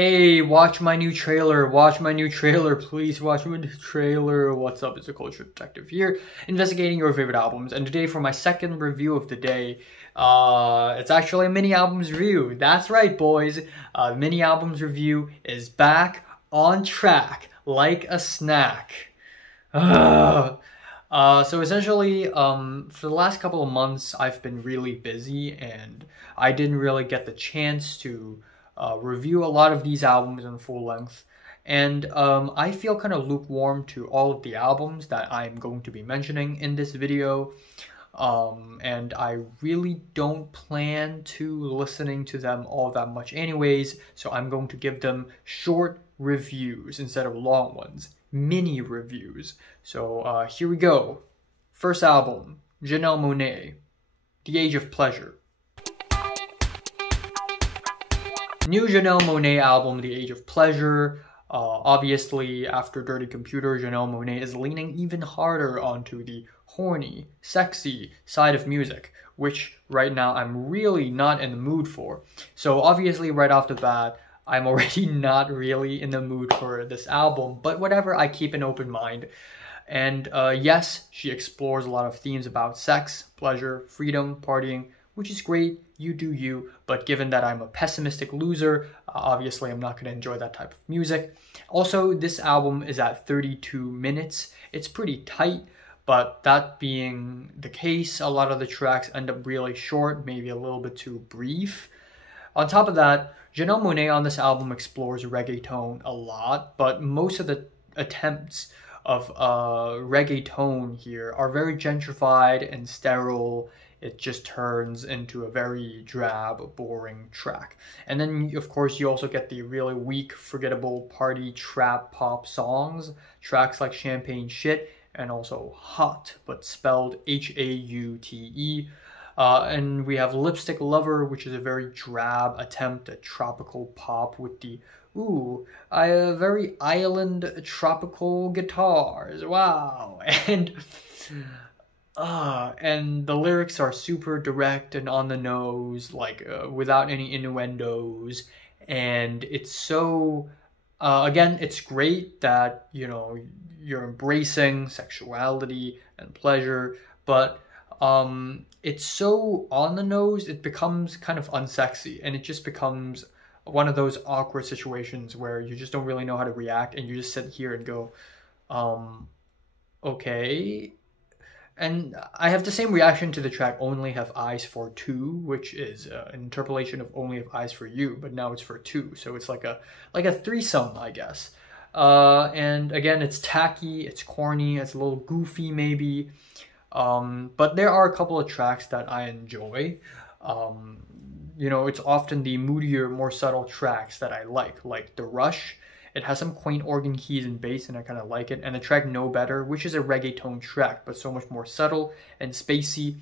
Hey, watch my new trailer, please watch my new trailer. What's up, it's a culture detective here, investigating your favorite albums, and today for my second review of the day, it's actually a mini albums review. That's right, boys, mini albums review is back on track, like a snack. So essentially, for the last couple of months, I've been really busy, and I didn't really get the chance to review a lot of these albums in full length, and I feel kind of lukewarm to all of the albums that I'm going to be mentioning in this video, and I really don't plan to listening to them all that much anyways, so I'm going to give them short reviews instead of long ones, mini reviews. So here we go. First album, JanelleMonae, The Age of Pleasure. New JanelleMonae album, The Age of Pleasure. Obviously, after Dirty Computer, JanelleMonae is leaning even harder onto the horny, sexy side of music, which right now I'm really not in the mood for. So obviously, right off the bat, I'm already not really in the mood for this album, but whatever, I keep an open mind. And yes, she explores a lot of themes about sex, pleasure, freedom, partying, which is great, you do you, but given that I'm a pessimistic loser, obviously I'm not going to enjoy that type of music. Also, this album is at 32 minutes. It's pretty tight, but that being the case, a lot of the tracks end up really short, maybe a little bit too brief. On top of that, JanelleMonae on this album explores reggaeton a lot, but most of the attempts of reggaeton here are very gentrified and sterile. It just turns into a very drab, boring track. And then, of course, you also get the really weak, forgettable party trap pop songs, tracks like Champagne Shit, and also Hot, but spelled H-A-U-T-E. And we have Lipstick Lover, which is a very drab attempt at tropical pop with the, very island tropical guitars, wow. And the lyrics are super direct and on the nose, like without any innuendos, and it's so, again, it's great that, you know, you're embracing sexuality and pleasure, but it's so on the nose, it becomes kind of unsexy, and it just becomes one of those awkward situations where you just don't really know how to react, and you just sit here and go, okay. And I have the same reaction to the track Only Have Eyes for Two, which is an interpolation of Only Have Eyes for You, but now it's for two, so it's like a threesome, I guess. And again, it's tacky, it's corny, it's a little goofy maybe, but there are a couple of tracks that I enjoy. You know, it's often the moodier, more subtle tracks that I like The Rush. It has some quaint organ keys and bass, and I kind of like it. And the track Know Better, which is a reggaeton track, but so much more subtle and spacey.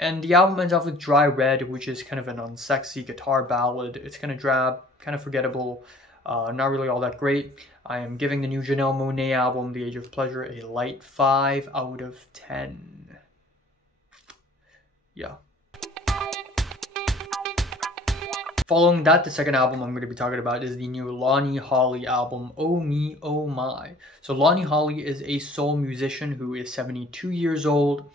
And the album ends off with Dry Red, which is kind of an unsexy guitar ballad. It's kind of drab, kind of forgettable, not really all that great. I am giving the new JanelleMonae album, The Age of Pleasure, a light 5 out of 10. Yeah. Following that, the second album I'm going to be talking about is the new LonnieHolley album, Oh Me, Oh My. So LonnieHolley is a soul musician who is 72 years old.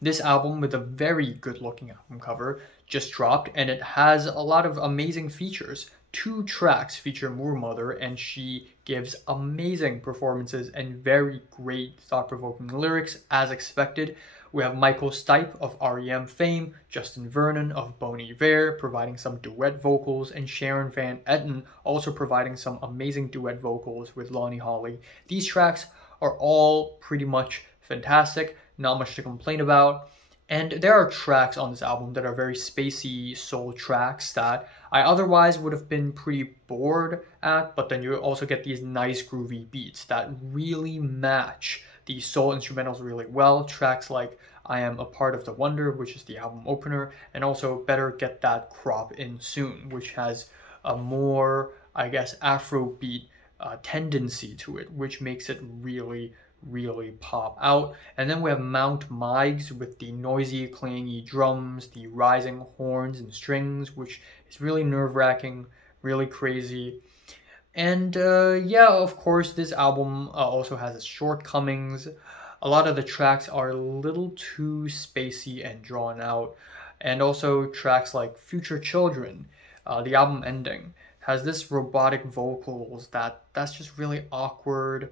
This album, with a very good looking album cover, just dropped, and it has a lot of amazing features. 2 tracks feature Moor Mother, and she gives amazing performances and very great thought-provoking lyrics as expected. We have Michael Stipe of R.E.M. fame, Justin Vernon of Bon Iver providing some duet vocals, and Sharon Van Etten also providing some amazing duet vocals with LonnieHolley. These tracks are all pretty much fantastic, not much to complain about. And there are tracks on this album that are very spacey soul tracks that I otherwise would have been pretty bored at, but then you also get these nice groovy beats that really match the soul instrumentals really well. Tracks like I Am a Part of the Wonder, which is the album opener, and also Better Get That Crop In Soon, which has a more, I guess, Afrobeat tendency to it, which makes it really pop out. And then we have Mount Meigs with the noisy, clangy drums, the rising horns and strings, which is really nerve-wracking, really crazy. And yeah, of course, this album also has its shortcomings. A lot of the tracks are a little too spacey and drawn out. And also tracks like Future Children, the album ending, has this robotic vocals that's just really awkward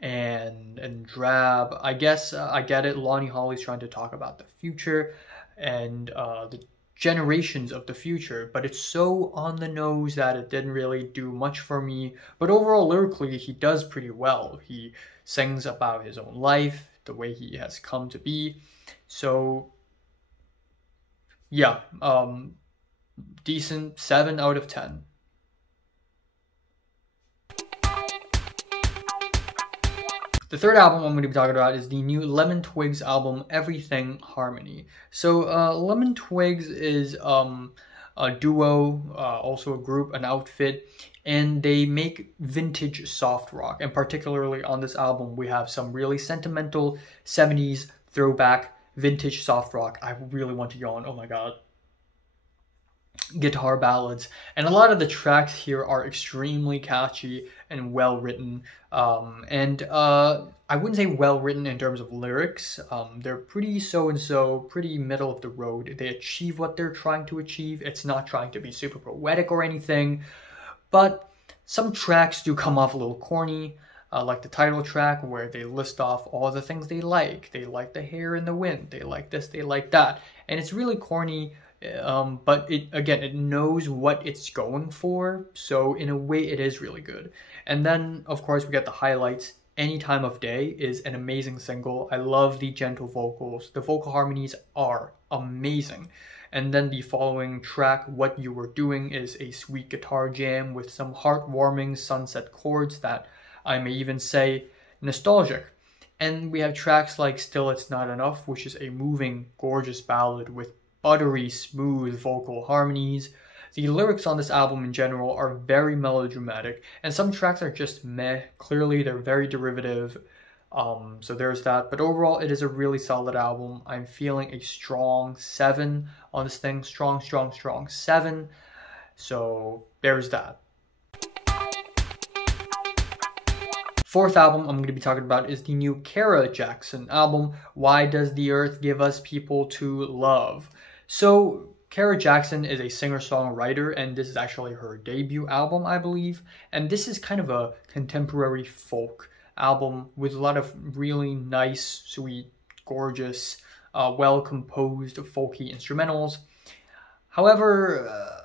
and drab. I guess I get it. LonnieHolley's trying to talk about the future and the generations of the future, but it's so on the nose that it didn't really do much for me. But overall, lyrically, he does pretty well. He sings about his own life, the way he has come to be. So yeah, decent 7 out of 10. The third album I'm going to be talking about is the new LemonTwigs album, Everything Harmony. So LemonTwigs is a duo, also a group, an outfit, and they make vintage soft rock. And particularly on this album, we have some really sentimental 70s throwback vintage soft rock. I really want to yawn, oh my god. Guitar ballads, and a lot of the tracks here are extremely catchy and well written, I wouldn't say well written in terms of lyrics. They're pretty so-and-so, pretty middle of the road. They achieve what they're trying to achieve. It's not trying to be super poetic or anything, but some tracks do come off a little corny, like the title track where they list off all the things they like. They like the hair in the wind, they like this, they like that, and it's really corny. But it knows what it's going for, so in a way it is really good. And then of course we get the highlights. Any Time of Day is an amazing single. I love the gentle vocals. The vocal harmonies are amazing. And then the following track, What You Were Doing, is a sweet guitar jam with some heartwarming sunset chords that I may even say nostalgic. And we have tracks like Still It's Not Enough, which is a moving, gorgeous ballad with buttery, smooth vocal harmonies. The lyrics on this album in general are very melodramatic, and some tracks are just meh. Clearly, they're very derivative, so there's that. But overall, it is a really solid album. I'm feeling a strong 7 on this thing. Strong 7. So there's that. Fourth album I'm going to be talking about is the new KaraJackson album, Why Does the Earth Give Us People to Love? So KaraJackson is a singer-songwriter, and this is actually her debut album, I believe. And this is kind of a contemporary folk album with a lot of really nice, sweet, gorgeous, well-composed, folky instrumentals. However,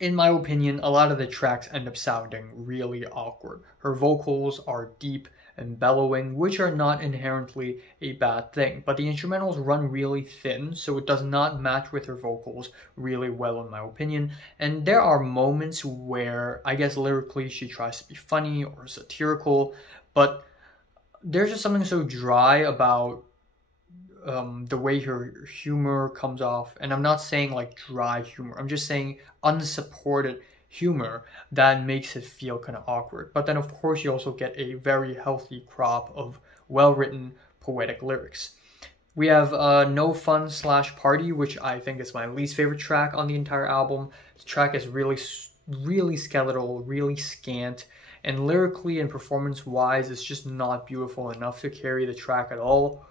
in my opinion, a lot of the tracks end up sounding really awkward. Her vocals are deep and bellowing, which are not inherently a bad thing, but the instrumentals run really thin, so it does not match with her vocals really well, in my opinion. And there are moments where, I guess lyrically, she tries to be funny or satirical, but there's just something so dry about the way her humor comes off. And I'm not saying like dry humor, I'm just saying unsupported humor that makes it feel kind of awkward. But then of course you also get a very healthy crop of well-written poetic lyrics. We have No Fun / Party, which I think is my least favorite track on the entire album. The track is really skeletal, really scant, and lyrically and performance-wise it's just not beautiful enough to carry the track at all.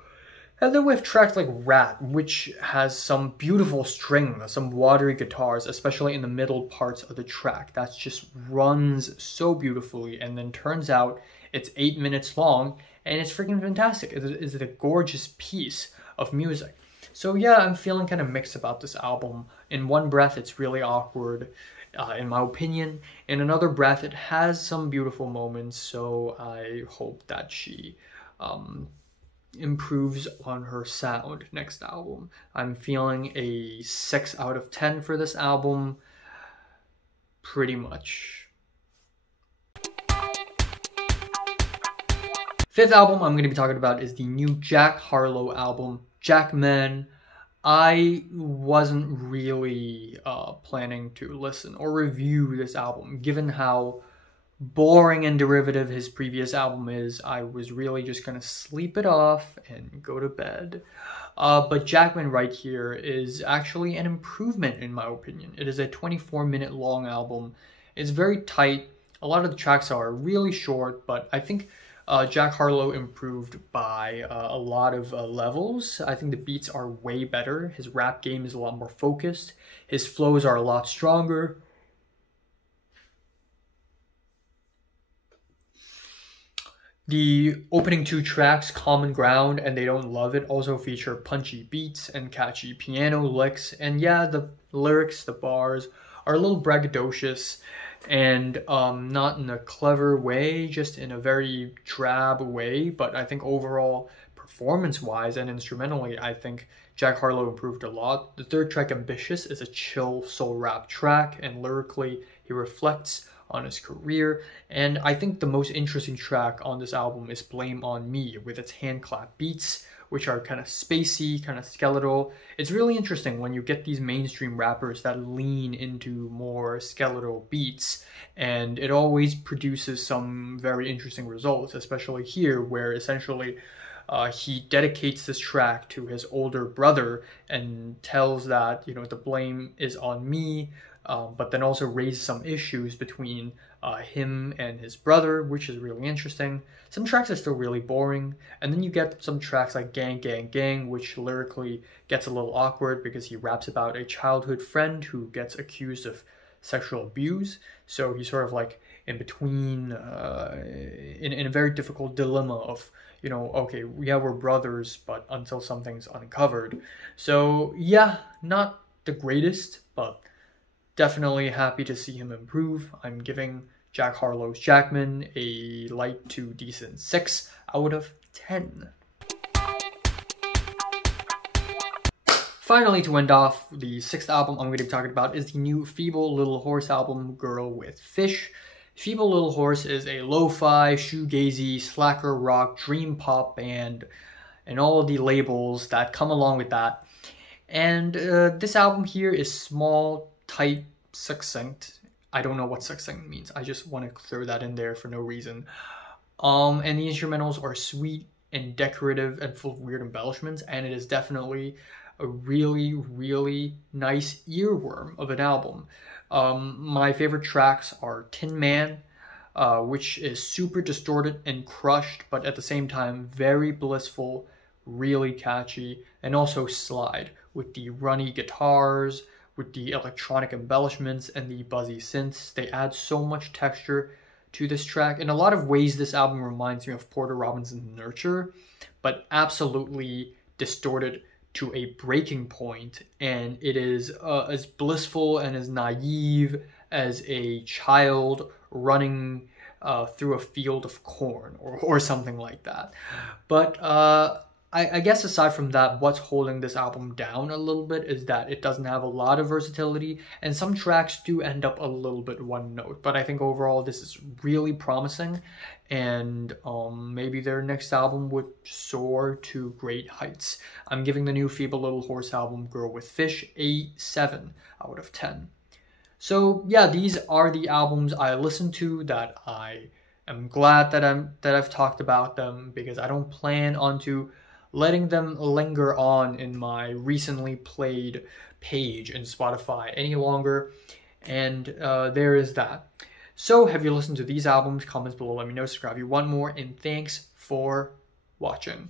And then we have tracks like Rat, which has some beautiful strings, some watery guitars, especially in the middle parts of the track. That just runs so beautifully, and then turns out it's 8 minutes long, and it's freaking fantastic. It's a gorgeous piece of music. So yeah, I'm feeling kind of mixed about this album. In one breath, it's really awkward, in my opinion. In another breath, it has some beautiful moments, so I hope that she improves on her sound next album. I'm feeling a 6 out of 10 for this album, pretty much. Fifth album I'm going to be talking about is the new JackHarlow album, Jackman. I wasn't really planning to listen or review this album, given how boring and derivative his previous album is. I was really just gonna sleep it off and go to bed. But Jackman right here is actually an improvement in my opinion. It is a 24-minute long album. It's very tight. a lot of the tracks are really short, but I think JackHarlow improved by a lot of levels. I think the beats are way better. His rap game is a lot more focused. His flows are a lot stronger. The opening 2 tracks, Common Ground and They Don't Love It, also feature punchy beats and catchy piano licks. And yeah, the lyrics, the bars, are a little braggadocious and not in a clever way, just in a very drab way. But I think overall, performance-wise and instrumentally, I think JackHarlow improved a lot. The 3rd track, Ambitious, is a chill soul rap track, and lyrically, he reflects on his career. And I think the most interesting track on this album is Blame on Me, with its hand clap beats, which are kind of spacey, kind of skeletal. It's really interesting when you get these mainstream rappers that lean into more skeletal beats, and it always produces some very interesting results, especially here, where essentially he dedicates this track to his older brother and tells that, you know, the blame is on me, but then also raises some issues between him and his brother, which is really interesting. Some tracks are still really boring, and then you get some tracks like Gang Gang Gang, which lyrically gets a little awkward because he raps about a childhood friend who gets accused of sexual abuse. So he's sort of like in between, in a very difficult dilemma of, you know, okay, yeah, we're brothers, but until something's uncovered. So yeah, not the greatest, but definitely happy to see him improve. I'm giving JackHarlow's Jackman a light to decent 6 out of 10. Finally, to end off, the 6th album I'm going to be talking about is the new Feeble Little Horse album, Girl with Fish. Feeble Little Horse is a lo-fi, shoegazy, slacker rock, dream pop band, and all of the labels that come along with that. And this album here is small, tight, succinct. I don't know what succinct means. I just want to throw that in there for no reason. And the instrumentals are sweet and decorative and full of weird embellishments, and it is definitely a really, really nice earworm of an album. My favorite tracks are Tin Man, which is super distorted and crushed, but at the same time very blissful, really catchy, and also Slide, with the runny guitars, with the electronic embellishments and the buzzy synths. They add so much texture to this track. In a lot of ways, this album reminds me of Porter Robinson's Nurture, but absolutely distorted to a breaking point, and it is as blissful and as naive as a child running through a field of corn or something like that. But I guess aside from that, what's holding this album down a little bit is that it doesn't have a lot of versatility, and some tracks do end up a little bit one note. But I think overall this is really promising, and maybe their next album would soar to great heights. I'm giving the new Feeble Little Horse album, Girl with Fish, a 7 out of 10. So yeah, these are the albums I listened to that I am glad that I've talked about them, because I don't plan on letting them linger on in my recently played page in Spotify any longer. And there is that. So have you listened to these albums? Comments below, let me know, subscribe if you want more, and thanks for watching.